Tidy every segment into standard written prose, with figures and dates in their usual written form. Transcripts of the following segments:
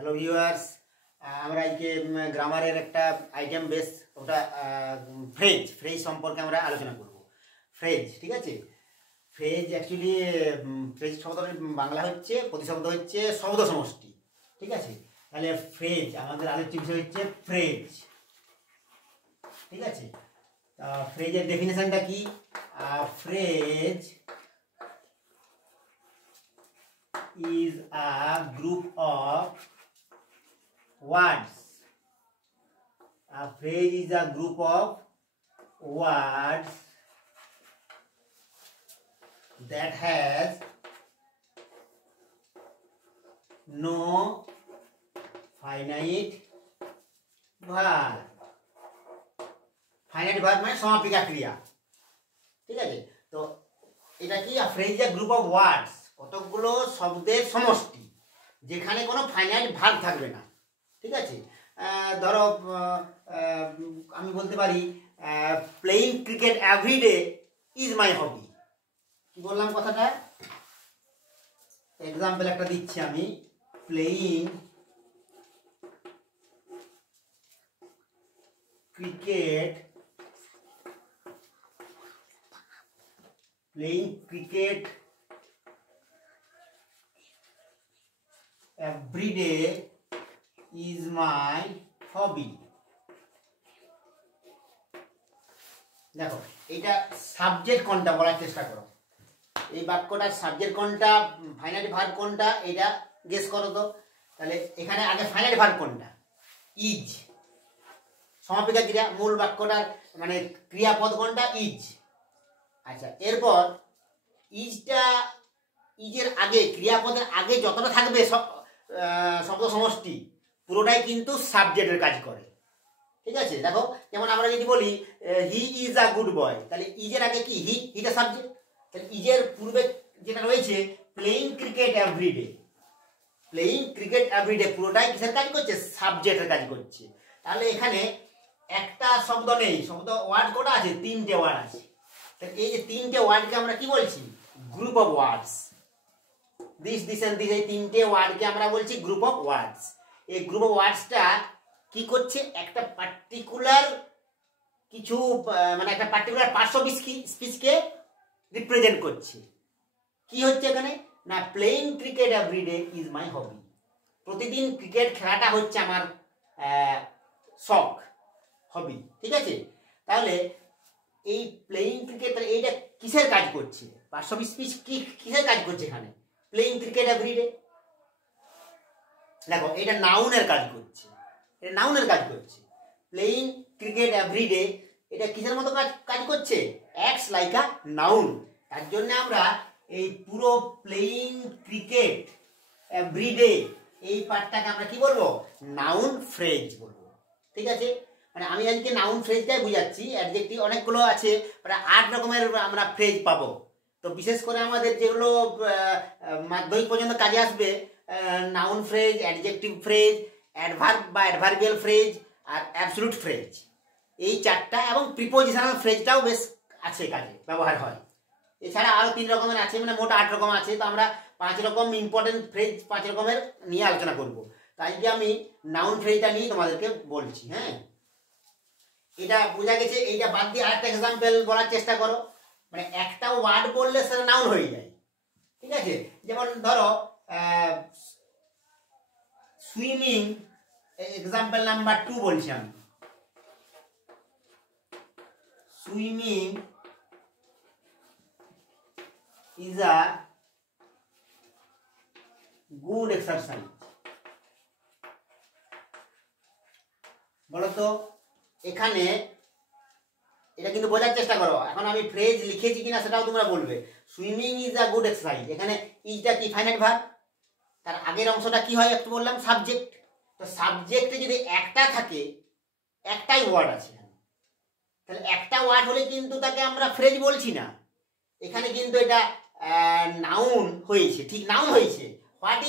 Hello viewers, আমরা আজকে গ্রামারের একটা আইটেম বেস ওটা ফ্রেজ সম্পর্কে আমরা আলোচনা করব। ফ্রেজ, ঠিক আছে। ফ্রেজ অ্যাকচুয়ালি ফ্রেজ শব্দের বাংলা হচ্ছে প্রতিশব্দ হচ্ছে শব্দ সমষ্টি, ঠিক আছে। তাহলে ফ্রেজ আমাদের আলোচ্য বিষয় হচ্ছে ফ্রেজ, ঠিক আছে। ফ্রেজের ডেফিনেশনটা কি? Phrase is a group of words. A phrase is a group of words that has no finite verb. Finite verb মানে সমাপিকা ক্রিয়া, ঠিক আছে। তো এটা কি? a phrase is a group of words, কতগুলো শব্দের সমষ্টি যেখানে কোনো ফাইনাইট ভার্ব থাকবে না, ঠিক আছে। ধরো আমি বলতে পারি playing cricket everyday is my hobby. কি বললাম কথাটা? এক্সাম্পল একটা দিচ্ছি আমি, playing cricket every day is my hobby. দেখো এটা সাবজেক্ট কোনটা বলার চেষ্টা করো, এই বাক্যটার সাবজেক্ট কোনটা, ফাইনাইট ভার্ব কোনটা, এটা গেস করো তো। তাহলে এখানে আগে ফাইনাইট ভার্ব কোনটা? ইজ, সমাপিকা ক্রিয়া। মূল বাক্যটার মানে ক্রিয়াপদ কোনটা? ইজ। আচ্ছা, এরপর ইজের আগে, ক্রিয়াপদের আগে যতটা থাকবে শব্দ সমষ্টি পুরোটাই কিন্তু সাবজেক্টের কাজ করে, ঠিক আছে। দেখো যেমন আমরা যদি বলি he is a good boy, তাহলে ইজের আগে কি? হিটা সাবজেক্ট। তাহলে ইজের পূর্বে যেটা রয়েছে প্লেইং ক্রিকেট এভরিডে, পুরোটাই কিসের কাজ করছে? সাবজেক্টের কাজ করছে। তাহলে এখানে একটা শব্দ নেই, শব্দ ওয়ার্ড কটা আছে? তিনটে ওয়ার্ড আছে। তাহলে এই যে তিনটে ওয়ার্ডকে আমরা কি বলছি? Group of words. This and this, এই তিনটে ওয়ার্ডকে আমরা বলছি গ্রুপ অফ ওয়ার্ডস। এই গ্রুপ অফ ওয়ার্ডসটা কি করছে? একটা পার্টিকুলার কিছু মানে একটা পার্টিকুলার পার্টস অফ স্পিচকে রিপ্রেজেন্ট করছে। কি হচ্ছে এখানে? না, playing cricket everyday is my hobby. প্রতিদিন ক্রিকেট খেলাটা হচ্ছে আমার শখ, হবি, ঠিক আছে। তাহলে এই প্লেইং ক্রিকেট, এইটা কিসের কাজ করছে? পার্টস অফ স্পিচ কিসের কাজ করছে এখানে? Playing cricket everyday. দেখো এটা নাউনের কাজ করছে, প্লেইং ক্রিকেট এভরিডে এটা কিসের মতো কাজ করছে? Acts like a noun. তার জন্য আমরা এই পুরো প্লেইং ক্রিকেট এভরিডে এই পার্টটাকে আমরা কি বলবো? নাউন ফ্রেজ বলবো, ঠিক আছে। মানে আমি আজকে নাউন ফ্রেজটাই বুঝাচ্ছি, অ্যাডজেক্টিভ অনেকগুলো আছে, মানে 8 রকমের আমরা ফ্রেজ পাবো। তো বিশেষ করে আমাদের যেগুলো মাধ্যমিক পর্যন্ত কাজে আসবে, noun phrase, adjective phrase, adverb বা অ্যাডভার্বিয়াল ফ্রেজ আর অ্যাবসলিউট ফ্রেজ, এই চারটা, এবং প্রিপোজিশনাল ফ্রেজটাও বেশ আছে, কাজে ব্যবহার হয়। এছাড়া আরও 3 রকমের আছে, মানে মোট 8 রকম আছে। তো আমরা 5 রকম ইম্পর্টেন্ট ফ্রেজ 5 রকমের নিয়ে আলোচনা করব। তাই যে আমি নাউন ফ্রেজটা নিয়ে তোমাদেরকে বলছি। হ্যাঁ, এটা বোঝা গেছে। এইটা বাদ দিয়ে আরেকটা এক্সাম্পল বলার চেষ্টা করো। মানে একটা ওয়ার্ড বললে সেটা নাউন হয়ে যায়, ঠিক আছে। যেমন ধরো সুইমিং, এক্সাম্পল নাম্বার 2 বলছি আমি। Swimming is a good exercise. বলো তো এখানে এটা কিন্তু বোঝার চেষ্টা করো। এখন আমি ফ্রেজ লিখেছি কিনা সেটাও তোমরা বলবে। Swimming is a good exercise, এখানে ইজটা কি? Finite verb. তার আগের অংশটা কি হয়? একটু বললাম সাবজেক্ট। তো সাবজেক্টে যদি একটা থাকে, একটাই ওয়ার্ড আছে, তাহলে একটা ওয়ার্ড হলে কিন্তু তাকে আমরা ফ্রেজ বলছি না। এখানে কিন্তু এটা নাউন হয়েছে, ঠিক নাউন হয়েছে। What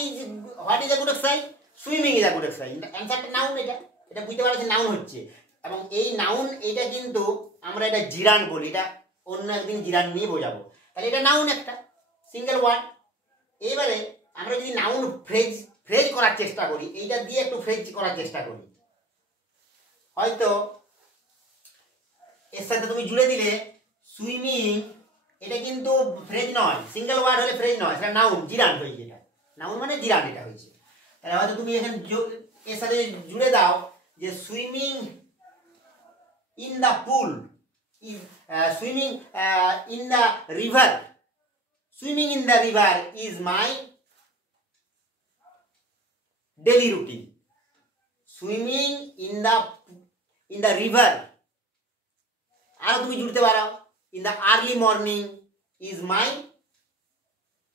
is a good exercise? Swimming is a good exercise. অ্যান্সারটা নাউন। এটা বুঝতে পারছি নাউন হচ্ছে। এবং এই নাউন, এটা কিন্তু আমরা এটা জিরান বলি, এটা অন্য একদিন জিরান নিয়ে বোঝাবো। তাহলে এটা নাউন, একটা সিঙ্গেল ওয়ার্ড। এবারে আমরা যদি নাউন ফ্রেজ করার চেষ্টা করি, এইটা দিয়ে একটু ফ্রেজ করার চেষ্টা করি। হয়তো এর সাথে তুমি জুড়ে দিলে সুইমিং, এটা কিন্তু ফ্রেজ নয়, সিঙ্গেল ওয়ার্ড হলে ফ্রেজ নয়, সেটা নাউন, জিরান্ড হয়েছে, এটা নাউন মানে জিরান্ড এটা হয়েছে। তাহলে হয়তো তুমি এখানে এর সাথে জুড়ে দাও যে swimming in the pool, swimming in the river, swimming in the river is my daily routine. Swimming in the river, আর তুমি জুড়তে পারো in the early morning is my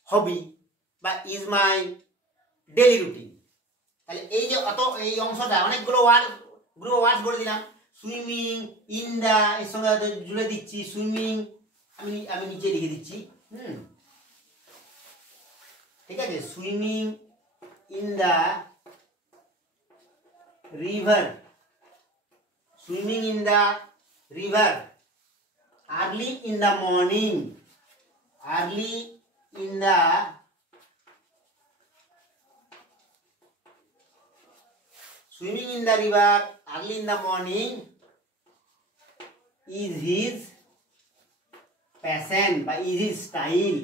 hobby বা ইজ মাই ডেলি রুটিন। তাহলে এই যে এই অংশটা অনেকগুলো ওয়ার্ড বলে দিলাম। সুইমিং ইন দ্য এর সঙ্গে জুড়ে দিচ্ছি সুইমিং, আমি নিচে লিখে দিচ্ছি, ঠিক আছে, swimming in the river, swimming in the river, early in the morning, early in the swimming in the river early in the morning is his passion বা is his style।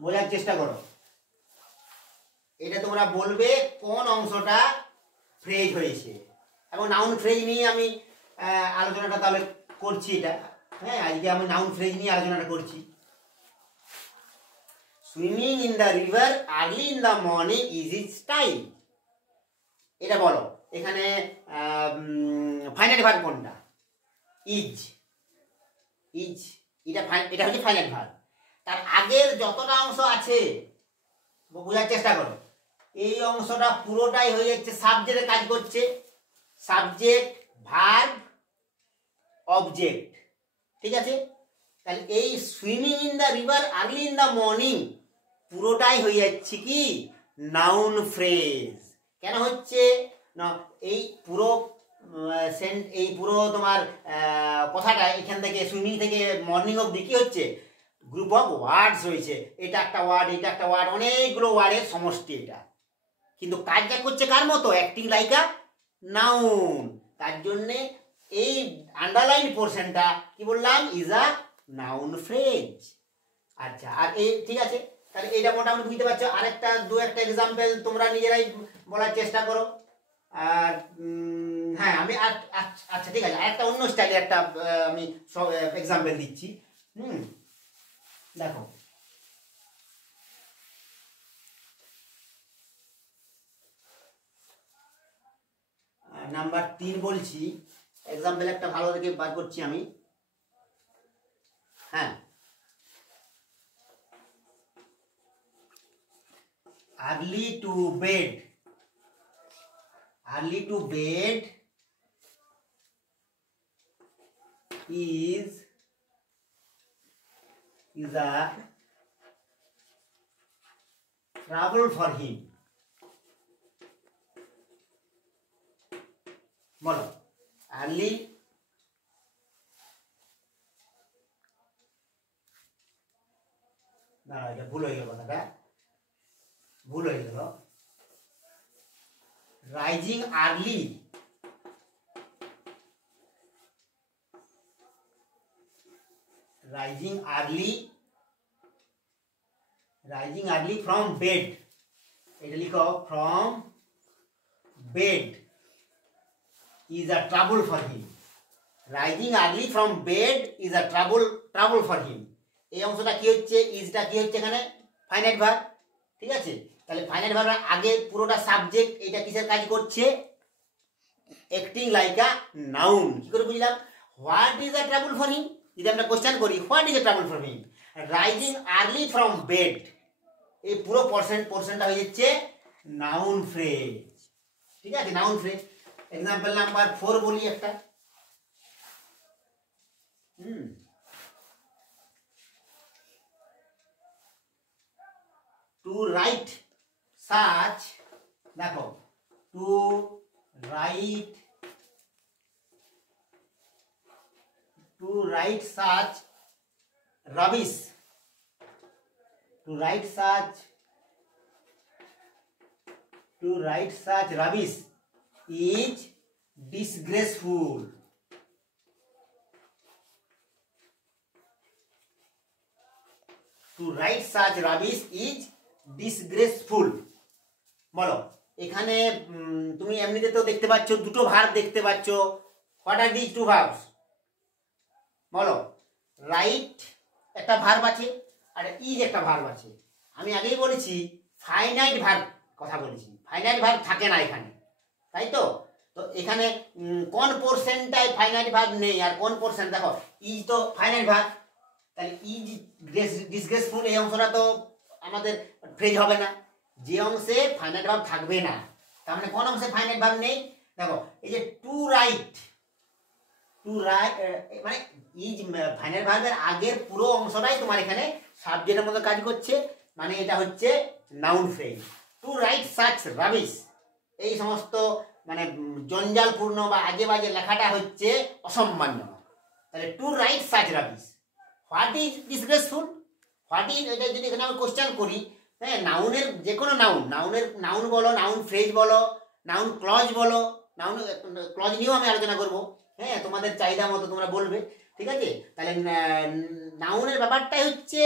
বোঝার চেষ্টা করো, এটা তোমরা বলবে কোন অংশটা ফ্রেজ হয়েছে, এবং নাউন ফ্রেজ নিয়ে আমি আলোচনাটা তাহলে করছি। এটা হ্যাঁ, আজকে আমি নাউন ফ্রেজ নিয়ে আলোচনাটা করছি। Swimming in the river early in the morning is is style, এটা বলো। এখানে ফাইনাইট ভার্ব কোনটা? ইজ, ইজ এটা হচ্ছে ফাইনাইট ভার্ব। তার আগের যতটা অংশ আছে বোঝার চেষ্টা করো, এই অংশটা পুরোটাই হয়ে যাচ্ছে সাবজেক্টে কাজ করছে, সাবজেক্ট ভার্ব অবজেক্ট, ঠিক আছে। তাহলে এই swimming in the river early in the morning পুরোটাই হয়ে যাচ্ছে কি নাউন ফ্রেজ। কেন হচ্ছে না, এই পুরো তোমার কথাটা এখান থেকে সুইমিং থেকে মর্নিং অবধি কি হচ্ছে, গ্রুপ অফ ওয়ার্ডস রয়েছে, এটা একটা ওয়ার্ড, এটা একটা ওয়ার্ড, অনেকগুলো ওয়ার্ডের সমষ্টি এটা, কিন্তু কাজটা করছে কার মতো, অ্যাক্টিং লাইক আ নাউন। তার জন্যে এই আন্ডারলাইন পোর্শনটা কি বললাম, ইজ আ নাউন ফ্রেজ। আচ্ছা, আর এই ঠিক আছে, তাহলে এইটা মোটামুটি বুঝতে পারছো। আরেকটা দু একটা এক্সাম্পল তোমরা নিজেরাই বলার চেষ্টা করো। আর হ্যাঁ, আমি আচ্ছা ঠিক আছে, আরেকটা অন্য স্টাইলে একটা আমি সব এক্সাম্পল দিচ্ছি। দেখো, নাম্বার 3 বলছি, এক্সাম্পল একটা ভালো দেখে বার করছি আমি। হ্যাঁ, early to bed, early to bed is a trouble for him। বলো, early না, এটা ভুল হয়ে গেল, কথাটা ভুল হয়ে গেল। Rising early, rising early, rising early from bed, এটা লিখো, from bed is a trouble for him। Rising early from bed is a trouble for him। এই অংশটা কি হচ্ছে, ইজটা কি হচ্ছে এখানে ফাইনাইট ভার্ব, ঠিক আছে। তাহলে ফাইনাইট ভার্বের আগে পুরোটা সাবজেক্ট, এটা কিসের কাজ করছে, অ্যাক্টিং লাইক আ নাউন। কি করে বুঝলাম, what is a trouble for him, যদি আমরা কোশ্চেন করি what is a trouble for him, rising early from bed, এই পুরো পোর্শনটা হয়ে যাচ্ছে নাউন ফ্রেজ, ঠিক আছে, নাউন ফ্রেজ। এক্সাম্পল নাম্বার 4 বলি একটা। টু রাইট সাচ, দেখো, to write such rubbish, to write such to write such rubbish is disgraceful. To write such rubbish is disgraceful. বলো এখানে তুমি এমনিতে তো দেখতে পাচ্ছ দুটো ভার্ব দেখতে পাচ্ছ। What are this two verbs? বলো রাইট একটা ভার্ব আছে আর ইজ একটা ভার্ব আছে। আমি আগেই বলেছি ফাইনাইট ভার্ব কথা বলেছি, ফাইনাইট ভার্ব থাকে না এখানে, তাই তো। তো এখানে কোন পোর্শনটায় ফাইনাইট ভার্ব নেই আর কোন পোর্শন, দেখো ইজ তো ফাইনাইট ভার্ব, তাহলে ইজ ডিসগ্রেসফুল এই অংশটা তো আমাদের ফ্রেজ হবে না। যে অংশে ফাইনাইট ভার্ব থাকবে না, তার মানে কোন অংশে ফাইনাইট ভার্ব নেই? দেখো এই যে টু রাইট, টু রাইট মানে ইজ ফাইনাইট ভার্বের আগের পুরো অংশটাই তোমার এখানে সাবজেক্টের মতো কাজ করছে, মানে এটা হচ্ছে noun phrase. To write such rubbish, এই সমস্ত মানে জঞ্জালপূর্ণ বা আজে বাজে লেখাটা হচ্ছে অসম্মানজনক। তাহলে to write such rubbish, what is disgraceful, what is, এটা যদি এখানে আমি কোশ্চেন করি, হ্যাঁ নাউনের যে কোনো নাউনের নাউন বলো, নাউন ফ্রেজ বলো, নাউন ক্লজ বলো, নাউন ক্লজ নিয়েও আমি আলোচনা করবো, হ্যাঁ তোমাদের চাহিদা মতো তোমরা বলবে, ঠিক আছে। তাহলে নাউনের ব্যাপারটাই হচ্ছে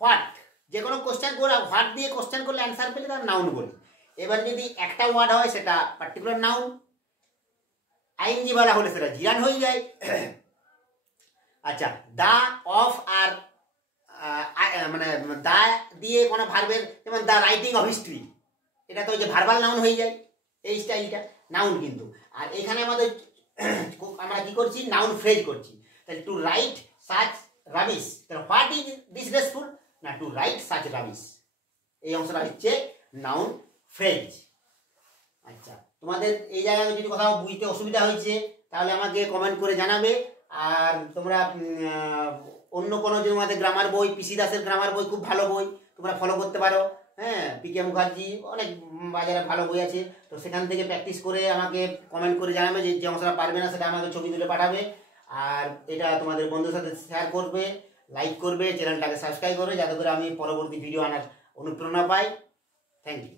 হোয়াট, যে কোনো কোশ্চেন করে হোয়াট দিয়ে কোশ্চেন করলে অ্যান্সার পেলে তার নাউন বলি। এবার যদি একটা ওয়ার্ড হয় সেটা পার্টিকুলার নাউন, আইএনজি বলা হলে সেটা জিরান হয়ে যায়। আচ্ছা দা, অফ আর মানে দা দিয়ে কোনো ভার্বের, যেমন দা রাইটিং অফ হিস্ট্রি, এটা তো ওই যে ভার্বাল নাউন হয়ে যায়, এই স্টাইলটা নাউন কিন্তু। আর এখানে আমাদের আমরা কি করছি, নাউন ফ্রেজ করছি। তাহলে টু রাইট সাচ রাবিশ, তাহলে হোয়াট ইজ ডিসগ্রেসফুল না টু রাইট সাচ রাবিশ, এই অংশটা হচ্ছে নাউন ফ্রেজ। আচ্ছা তোমাদের এই জায়গায় যদি কোথাও বুঝতে অসুবিধা হয়েছে তাহলে আমাকে কমেন্ট করে জানাবে। আর তোমরা অন্য কোনো যে আমাদের গ্রামার বই, পিসি দাসের গ্রামার বই খুব ভালো বই, তোমরা ফলো করতে পারো, হ্যাঁ পিকে মুখার্জি অনেক বাজারে ভালো বই আছে, তো সেখান থেকে প্র্যাকটিস করে আমাকে কমেন্ট করে জানাবে, যে অংশটা পারবে না সেটা আমাকে ছবি তুলে পাঠাবে। আর এটা তোমাদের বন্ধুদের সাথে শেয়ার করবে, লাইক করবে, চ্যানেলটাকে সাবস্ক্রাইব করবে, যাতে করে আমি পরবর্তী ভিডিও আনার অনুপ্রেরণা পাই। Thank you.